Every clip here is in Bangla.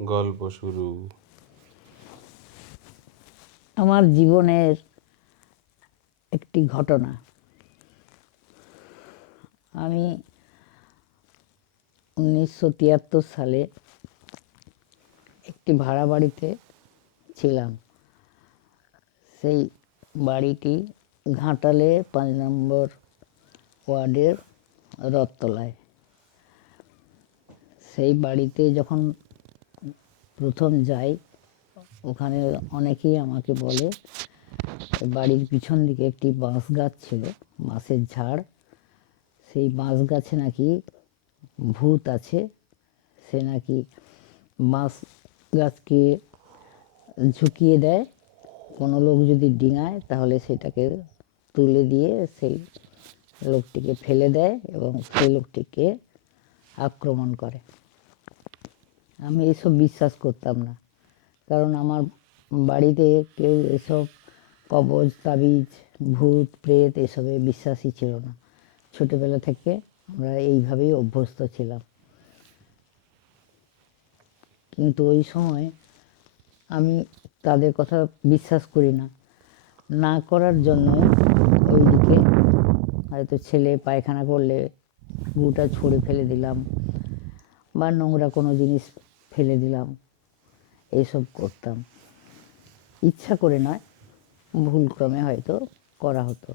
গল্প শুরু। আমার জীবনের একটি ঘটনা। আমি উনিশশো তিয়াত্তর সালে একটি ভাড়া বাড়িতে ছিলাম। সেই বাড়িটি ঘাটালে পাঁচ নম্বর ওয়ার্ডের রথতলায়। সেই বাড়িতে যখন প্রথম যাই, ওখানে অনেকেই আমাকে বলে, বাড়ির পিছন দিকে একটি বাঁশ গাছ ছিল, বাঁশের ঝাড়। সেই বাঁশ গাছে নাকি ভূত আছে, সে নাকি বাঁশ গাছকে ঝুঁকিয়ে দেয়। কোনো লোক যদি ডিঙায়, তাহলে সেটাকে তুলে দিয়ে সেই লোকটিকে ফেলে দেয় এবং সেই লোকটিকে আক্রমণ করে। আমি এসব বিশ্বাস করতাম না। কারণ আমার বাড়িতে কেউ এসব কবজ, তাবিজ, ভূত, প্রেত এসবে বিশ্বাসী ছিল না। ছোটোবেলা থেকে আমরা এইভাবেই অভ্যস্ত ছিলাম। কিন্তু ওই সময় আমি তাদের কথা বিশ্বাস করি না। না করার জন্য ওইদিকে হয়তো ছেলে পায়খানা করলে গুটা ছুঁড়ে ফেলে দিলাম বা নোংরা কোনো জিনিস ফেলে দিলাম। এইসব করতাম। ইচ্ছা করে নয়, ভুলক্রমে হয়তো করা হতো।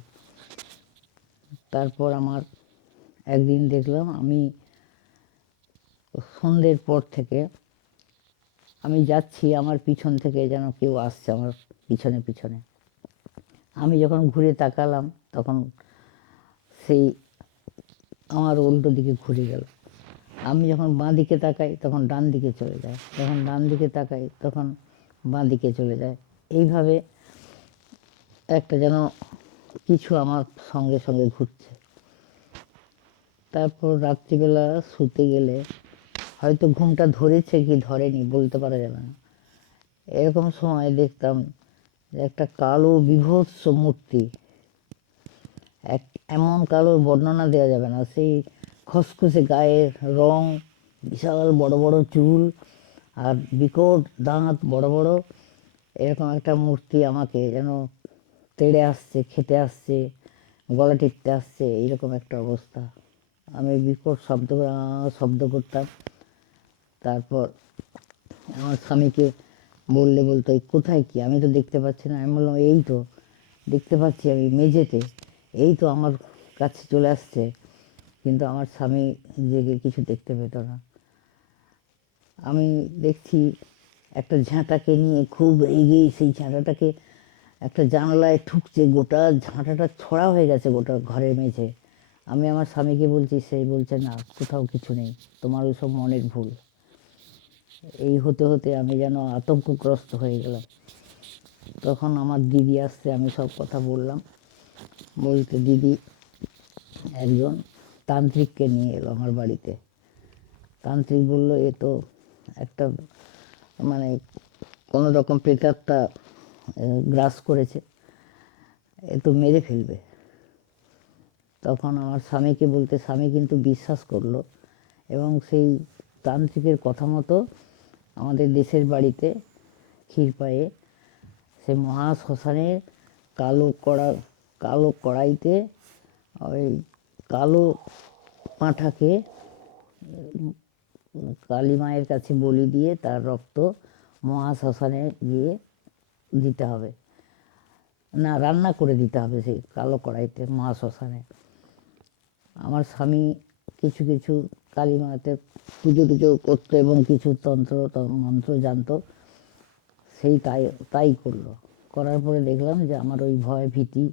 তারপর আমার একদিন দেখলাম আমি সন্ধ্যের পর থেকে আমি যাচ্ছি, আমার পিছন থেকে যেন কেউ আসছে আমার পিছনে পিছনে। আমি যখন ঘুরে তাকালাম, তখন সেই আমার উল্টো দিকে ঘুরে গেল। আমি যখন বাঁ দিকে তাকাই, তখন ডান দিকে চলে যায়। যখন ডান দিকে তাকাই, তখন বাঁ দিকে চলে যায়। এইভাবে একটা যেন কিছু আমার সঙ্গে সঙ্গে ঘুরছে। তারপর রাত্রিবেলা শুতে গেলে হয়তো ঘুমটা ধরেছে কি ধরেনি, বলতে পারা যাবে না। এরকম সময় দেখতাম একটা কালো বিভৎস মূর্তি, এক এমন কালোর বর্ণনা দেওয়া যাবে না, সেই খসখসে গায়ের রং, বিশাল বড় বড় চুল আর বিকট দাঁত বড় বড়। এরকম একটা মূর্তি আমাকে যেন তেড়ে আসছে, খেতে আসছে, গলা টিপতে আসছে, এইরকম একটা অবস্থা। আমি বিকট শব্দ শব্দ করতাম। তারপর আমার স্বামীকে বললে বলতো, "এই কোথায় কি? আমি তো দেখতে পাচ্ছি না। আমি বললাম, এই তো, দেখতে পাচ্ছি আমি মেঝেতে। এই তো আমার কাছে চলে আসছে। কিন্তু আমার স্বামী জেগে কিছু দেখতে পেত না। আমি দেখছি একটা ঝাঁটাকে নিয়ে খুব এগিয়ে সেই ঝাঁটাটাকে একটা জানলায় ঠুকছে, গোটা ঝাঁটাটা ছড়া হয়ে গেছে গোটা ঘরের মেঝে। আমি আমার স্বামীকে বলছি সেই বলছে, না, কোথাও কিছু নেই, তোমার ওইসব মনের ভুল। এই হতে হতে আমি যেন আতঙ্কগ্রস্ত হয়ে গেলাম। তখন আমার দিদি আসছে, আমি সব কথা বললাম। বলতে দিদি, একজন তান্ত্রিককে নিয়ে এলো আমার বাড়িতে। তান্ত্রিক বলল, এ তো একটা মানে কোনো রকম প্রেতাত্মা গ্রাস করেছে, এ তো মেরে ফেলবে। তখন আমার স্বামীকে বলতে, স্বামী কিন্তু বিশ্বাস করল এবং সেই তান্ত্রিকের কথা মতো আমাদের দেশের বাড়িতে ক্ষীরপায়ে সে মহা শ্মশানের কালো কড়া, কালো কড়াইতে ওই কালো পাঁঠাকে কালী মায়ের কাছে বলি দিয়ে তার রক্ত মহা শ্মশানে গিয়ে দিতে হবে। না, রান্না করে দিতে হবে সেই কালো কড়াইতে মহা শ্মশানে আমার স্বামী কিছু কিছু কালী মাতে পুজো টুজো করতো এবং কিছু তন্ত্র মন্ত্র জানতো। সেই তাই তাই করল। করার পরে দেখলাম যে আমার ওই ভয় ভীতি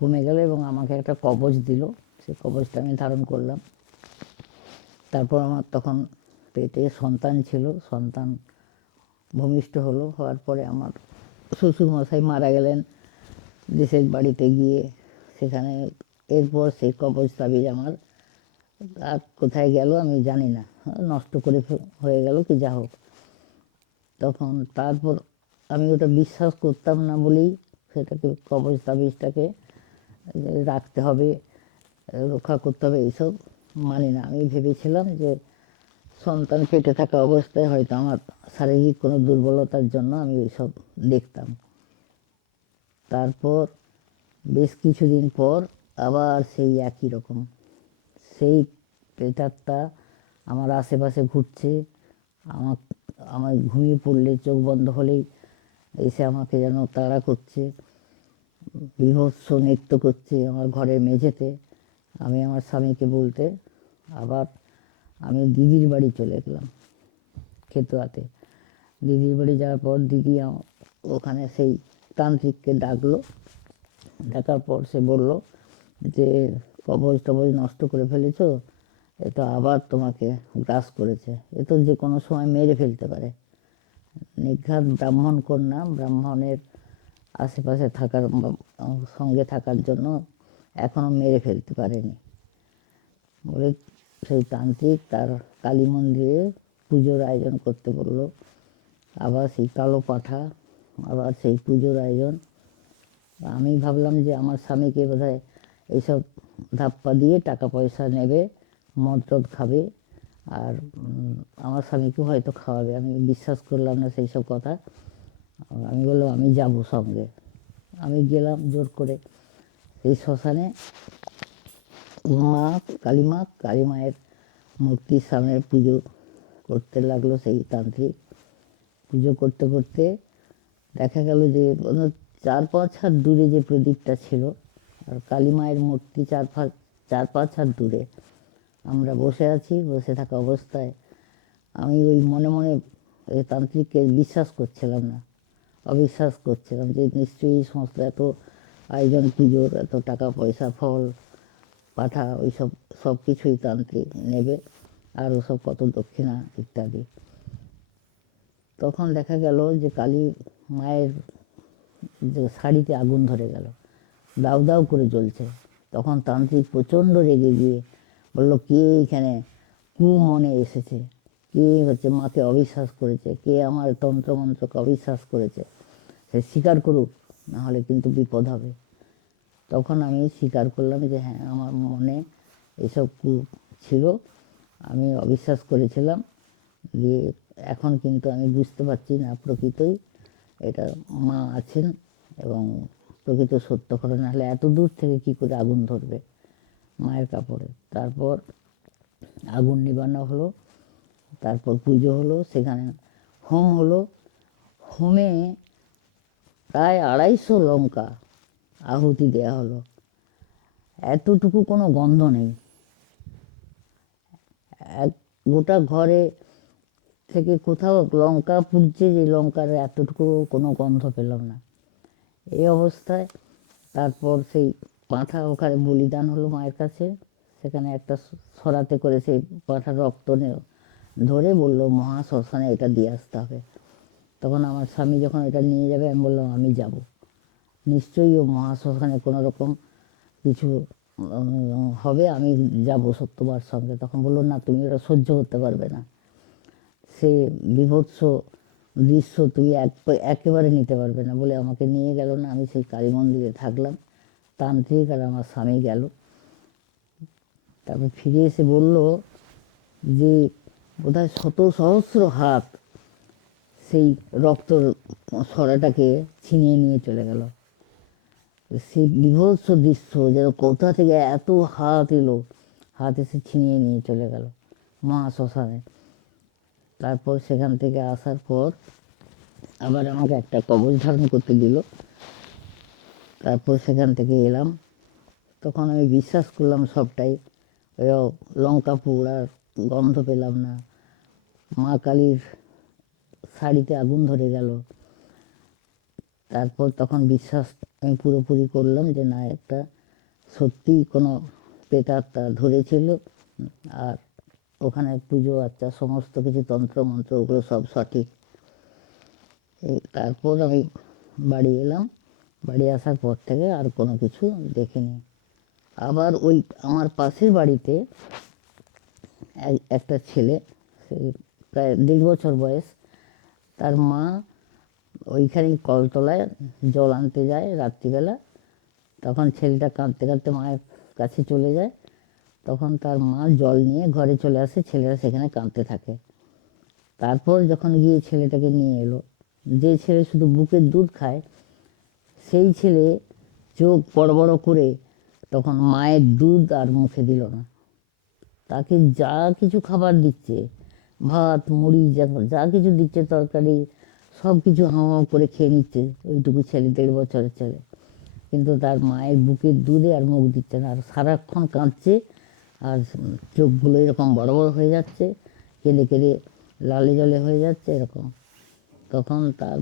কমে গেল এবং আমাকে একটা কবচ দিল। সেই কবচটা আমি ধারণ করলাম। তারপর আমার তখন পেটে সন্তান ছিল, সন্তান ভূমিষ্ঠ হলো, হওয়ার পরে আমার শ্বশুর মশাই মারা গেলেন। দেশের বাড়িতে গিয়ে সেখানে এরপর সেই কবচ তাবিজ আমার, আর কোথায় গেল আমি জানি না। নষ্ট করে হয়ে গেল কি যা হোক। তখন তারপর আমি ওটা বিশ্বাস করতাম না বলেই সেটাকে কবচ তাবিজটাকে রাখতে হবে। রক্ষা করতে হবে, এইসব মানি না। আমি ভেবেছিলাম যে সন্তান পেটে থাকা অবস্থায় হয়তো আমার শারীরিক কোনো দুর্বলতার জন্য আমি ওইসব দেখতাম। তারপর বেশ কিছুদিন পর আবার সেই একই রকম। সেই প্রেতাত্মা আমার আশেপাশে ঘুরছে আমার আমার ঘুমিয়ে পড়লে চোখ বন্ধ হলেই এসে আমাকে যেন তাড়া করছে, বিভৎস নৃত্য করছে আমার ঘরের মেঝেতে। আমি আমার স্বামীকে বলতে আবার আমি দিদির বাড়ি চলে গেলাম খেতুয়াতে। দিদির বাড়ি যাওয়ার পর দিদি ওখানে সেই তান্ত্রিককে ডাকলো। ডাকার পর সে বলল যে, কবজ টবজ নষ্ট করে ফেলেছ, এ তো আবার তোমাকে গ্রাস করেছে। এ তো যে কোনো সময় মেরে ফেলতে পারে। নিঘাত ব্রাহ্মণ কন্যা, ব্রাহ্মণের আশেপাশে থাকার, সঙ্গে থাকার জন্য এখনও মেরে ফেলতে পারেনি। বলে সেই তান্ত্রিক তার কালী মন্দিরে পুজোর আয়োজন করতে বলল। আবার সেই কালো পাঠা, আবার সেই পুজোর আয়োজন। আমি ভাবলাম যে আমার স্বামীকে বোধহয় এইসব ধাপ্পা দিয়ে টাকা পয়সা নেবে, মদ টদ খাবে, আর আমার স্বামীকে হয়তো খাওয়াবে। আমি বিশ্বাস করলাম না সেই সব কথা। আমি বললাম, আমি যাব সঙ্গে। আমি গেলাম জোর করে। সেই শ্মশানে মা, কালীমা কালী মায়ের মূর্তির সামনে পুজো করতে লাগল সেই তান্ত্রিক। পুজো করতে করতে দেখা গেল যে কোনো চার পাঁচ হাত দূরে যে প্রদীপটা ছিল, আর কালী মায়ের মূর্তি চার পাঁচ চার পাঁচ হাত দূরে। আমরা বসে আছি, বসে থাকা অবস্থায় আমি ওই মনে মনে তান্ত্রিককে বিশ্বাস করছিলাম না, অবিশ্বাস করছিলাম যে নিশ্চয়ই এই সমস্ত এত আয়োজন, পুজোর এত টাকা, পয়সা, ফল, পাঠা ওই সব সব কিছুই তান্ত্রিক নেবে। আর ওসব কত দক্ষিণা ইত্যাদি। তখন দেখা গেল যে কালী মায়ের যে শাড়িতে আগুন ধরে গেল। দাউ দাউ করে জ্বলছে। তখন তান্ত্রিক প্রচণ্ড রেগে গিয়ে বলল, কে এখানে কু মনে এসেছে? কে হচ্ছে মাকে অবিশ্বাস করেছে? কে আমার তন্ত্রমন্ত্রকে অবিশ্বাস করেছে? সে স্বীকার করুক নাহলে কিন্তু বিপদ হবে। তখন আমি স্বীকার করলাম যে হ্যাঁ আমার মনে এসব ছিল। আমি অবিশ্বাস করেছিলাম দিয়ে এখন কিন্তু আমি বুঝতে পারছি না প্রকৃতই এটা মা আছেন এবং প্রকৃত সত্য ঘটনা। হলে এত দূর থেকে কি করে আগুন ধরবে মায়ের কাপড়ে? তারপর আগুন নিবানো হলো, তারপর পুজো হলো, সেখানে হোম হলো। হোমে প্রায় আড়াইশো লঙ্কা আহুতি দেয়া হলো। এতটুকু কোনো গন্ধ নেই। এক গোটা ঘরে থেকে কোথাও লঙ্কা পুড়ছে যে লঙ্কার এতটুকু কোনো গন্ধ পেলাম না। এই অবস্থায় তারপর সেই পাঁঠা ওখানে বলিদান হলো মায়ের কাছে। সেখানে একটা সরাতে করে সেই পাঁঠার রক্ত ধরে বলল, মহা শ্মশানে এটা দিয়ে আসতে হবে। তখন আমার স্বামী যখন এটা নিয়ে যাবে, আমি বললাম, আমি যাব। নিশ্চয়ই ও মহা শ্মশানে কোনো রকম কিছু হবে, আমি যাব সত্যবার সঙ্গে। তখন বলল, না, তুমি ওটা সহ্য করতে পারবে না। সে বিভৎস দৃশ্য তুমি এক, একেবারে নিতে পারবে না। বলে আমাকে নিয়ে গেল না, আমি সেই কালী মন্দিরে থাকলাম। তান্ত্রিক আর আমার স্বামী গেল। তারপর ফিরে এসে বলল যে, বোধহয় শত সহস্র হাত সেই রক্ত সরাটাকে ছিনিয়ে নিয়ে চলে গেল। সেই বিভৎস দৃশ্য যেন কোথা থেকে এত হাত এলো, হাত এসে ছিনিয়ে নিয়ে চলে গেল মা শ্মশানে। তারপর সেখান থেকে আসার পর আবার আমাকে একটা কবজ ধারণ করতে দিল। তারপর সেখান থেকে এলাম। তখন আমি বিশ্বাস করলাম সবটাই। ওই লঙ্কা পোড়ার গন্ধ পেলাম না। মা কালীর শাড়িতে আগুন ধরে গেল। তারপর তখন বিশ্বাস আমি পুরোপুরি করলাম যে না, একটা সত্যিই কোনো প্রেতাত্মা ধরেছিল। আর ওখানে পুজো আচ্চা সমস্ত কিছু তন্ত্র মন্ত্র, ওগুলো সব সঠিক। তারপর আমি বাড়ি এলাম। বাড়ি আসার পর থেকে আর কোনো কিছু দেখিনি। আবার ওই আমার পাশের বাড়িতে এক- একটা ছেলে, সে প্রায় দেড় বছর বয়স তার মা ওইখানেই কলতলায় জল আনতে যায় রাত্রিবেলা। তখন ছেলেটা কাঁদতে কাঁদতে মায়ের কাছে চলে যায়। তখন তার মা জল নিয়ে ঘরে চলে আসে, ছেলেরা সেখানে কাঁদতে থাকে। তারপর যখন গিয়ে ছেলেটাকে নিয়ে এলো, যে ছেলে শুধু বুকের দুধ খায়, সেই ছেলে চোখ বড় বড় করে তখন মায়ের দুধ আর মুখে দিল না। তাকে যা কিছু খাবার দিচ্ছে ভাত, মুড়ি, যা যা কিছু দিচ্ছে তরকারি, সব কিছু হাওয়া করে খেয়ে নিচ্ছে ওইটুকু ছেলে, দেড় বছরের ছেলে। কিন্তু তার মায়ের বুকের দুধে আর মুখ দিচ্ছে না, আর সারাক্ষণ কাঁদছে, আর চোখগুলো এরকম বড় বড় হয়ে যাচ্ছে, কেঁদে কেঁদে লালে জলে হয়ে যাচ্ছে, এরকম। তখন তার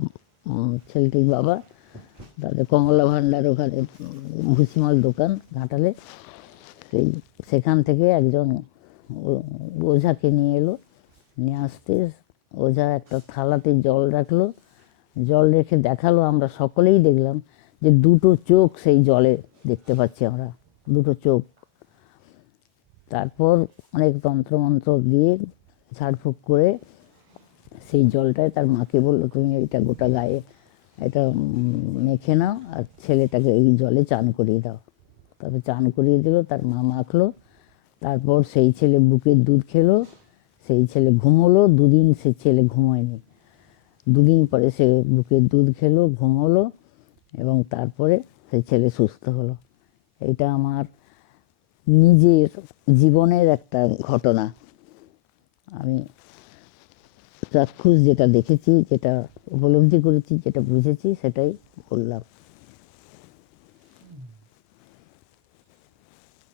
ছেলেটির বাবা তাদের কমলা ভাণ্ডার ওখানে ভুসিমাল দোকান, ঘাটালে, সেই, সেখান থেকে একজন ওঝাকে নিয়ে এলো নিয়ে আসতে ওঝা একটা থালাতে জল রাখল, জল রেখে দেখাল, আমরা সকলেই দেখলাম যে দুটো চোখ সেই জলে দেখতে পাচ্ছি আমরা, দুটো চোখ। তারপর অনেক তন্ত্রমন্ত্র দিয়ে ঝাড়ফুঁক করে সেই জলটায় তার মাকে বলল, তুমি এটা গোটা গায়ে এটা মেখে নাও আর ছেলেটাকে এই জলে চান করিয়ে দাও। তারপর চান করিয়ে দিল, তার মা মাখলো, তারপর সেই ছেলে বুকের দুধ খেলো সেই ছেলে ঘুমোলো, দুদিন সে ছেলে ঘুমোয়নি। দুদিন পরে সে বুকের দুধ খেলো, ঘুমোলো এবং তারপরে সেই ছেলে সুস্থ হলো। এটা আমার নিজের জীবনের একটা ঘটনা। আমি চাক্ষুষ যেটা দেখেছি, যেটা উপলব্ধি করেছি, যেটা বুঝেছি, সেটাই বললাম।